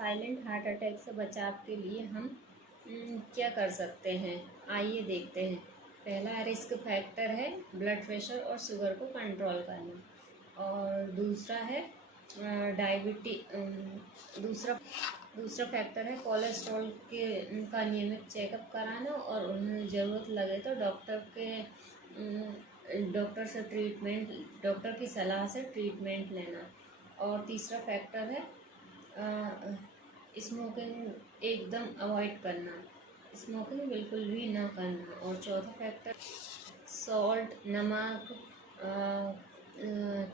Silent heart attack से बचाव के लिए हम क्या कर सकते हैं, आइए देखते हैं। पहला रिस्क फैक्टर है ब्लड प्रेशर और शुगर को कंट्रोल करना, और दूसरा है दूसरा फैक्टर है कोलेस्ट्रॉल का नियमित चेकअप कराना, और उन्हें ज़रूरत लगे तो डॉक्टर की सलाह से ट्रीटमेंट लेना। और तीसरा फैक्टर है स्मोकिंग एकदम अवॉइड करना, स्मोकिंग बिल्कुल भी ना करना। और चौथा फैक्टर सॉल्ट, नमक,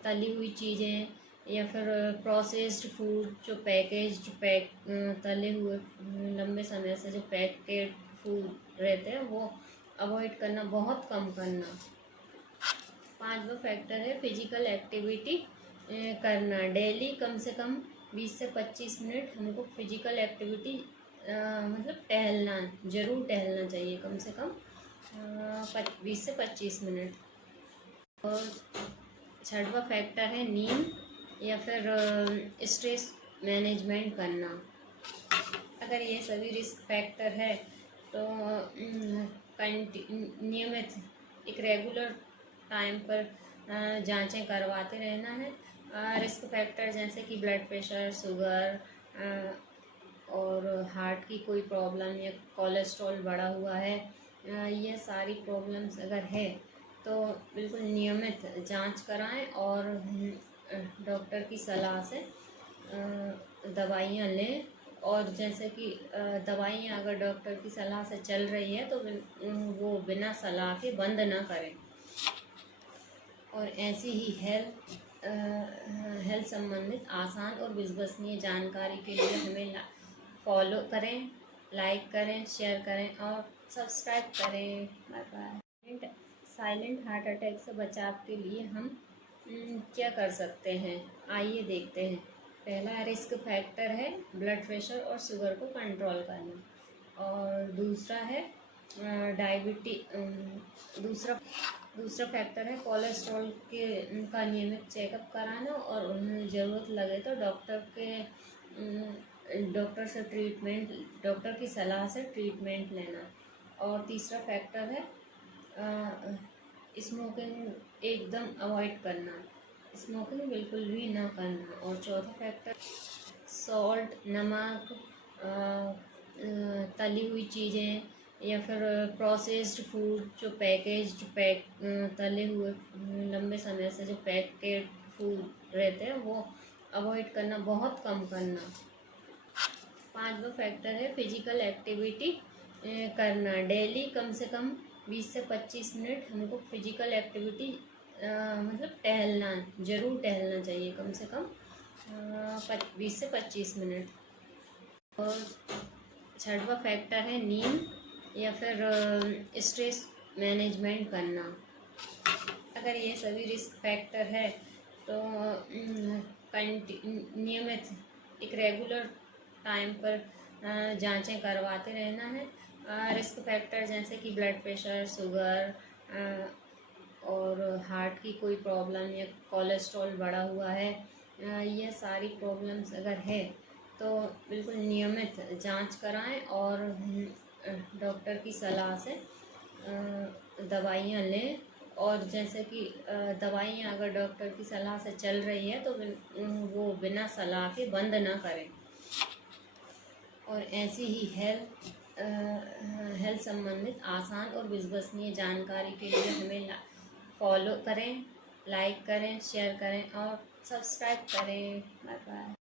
तली हुई चीज़ें या फिर प्रोसेस्ड फूड, जो तले हुए लंबे समय से जो पैकेट फूड रहते हैं वो अवॉइड करना, बहुत कम करना। पांचवा फैक्टर है फिजिकल एक्टिविटी करना। डेली कम से कम 20 से 25 मिनट हमको फिजिकल एक्टिविटी मतलब ज़रूर टहलना चाहिए, कम से कम 20 से 25 मिनट। और छठवा फैक्टर है नींद या फिर स्ट्रेस मैनेजमेंट करना। अगर ये सभी रिस्क फैक्टर है तो नियमित एक रेगुलर टाइम पर जांचें करवाते रहना है। रिस्क फैक्टर जैसे कि ब्लड प्रेशर, शुगर और हार्ट की कोई प्रॉब्लम या कोलेस्ट्रॉल बढ़ा हुआ है, ये सारी प्रॉब्लम्स अगर है तो बिल्कुल नियमित जांच कराएं और डॉक्टर की सलाह से दवाइयाँ लें। और जैसे कि दवाइयाँ अगर डॉक्टर की सलाह से चल रही है तो वो बिना सलाह के बंद ना करें। और ऐसी ही हेल्थ संबंधित आसान और विश्वसनीय जानकारी के लिए हमें फॉलो करें, लाइक करें, शेयर करें और सब्सक्राइब करें। Bye bye. Silent heart attack से बचाव के लिए हम क्या कर सकते हैं, आइए देखते हैं। पहला रिस्क फैक्टर है ब्लड प्रेशर और शुगर को कंट्रोल करना, और दूसरा है दूसरा फैक्टर है कोलेस्ट्रॉल का नियमित चेकअप कराना, और उन्हें ज़रूरत लगे तो डॉक्टर की सलाह से ट्रीटमेंट लेना। और तीसरा फैक्टर है स्मोकिंग एकदम अवॉइड करना, स्मोकिंग बिल्कुल भी ना करना। और चौथा फैक्टर सॉल्ट, नमक, तली हुई चीज़ें या फिर प्रोसेस्ड फूड, जो तले हुए लंबे समय से जो पैकेट फूड रहते हैं वो अवॉइड करना, बहुत कम करना। पांचवा फैक्टर है फिजिकल एक्टिविटी करना। डेली कम से कम 20 से 25 मिनट हमको फिजिकल एक्टिविटी मतलब ज़रूर टहलना चाहिए, कम से कम 20 से 25 मिनट। और छठवा फैक्टर है नींद या फिर स्ट्रेस मैनेजमेंट करना। अगर ये सभी रिस्क फैक्टर है तो नियमित एक रेगुलर टाइम पर जांचें करवाते रहना है। रिस्क फैक्टर जैसे कि ब्लड प्रेशर, शुगर और हार्ट की कोई प्रॉब्लम या कोलेस्ट्रॉल बढ़ा हुआ है, ये सारी प्रॉब्लम्स अगर है तो बिल्कुल नियमित जांच कराएं और डॉक्टर की सलाह से दवाइयाँ लें। और जैसे कि दवाइयाँ अगर डॉक्टर की सलाह से चल रही है तो वो बिना सलाह के बंद ना करें। और ऐसी ही हेल्थ संबंधित आसान और विश्वसनीय जानकारी के लिए हमें फॉलो करें, लाइक करें, शेयर करें और सब्सक्राइब करें। Bye bye.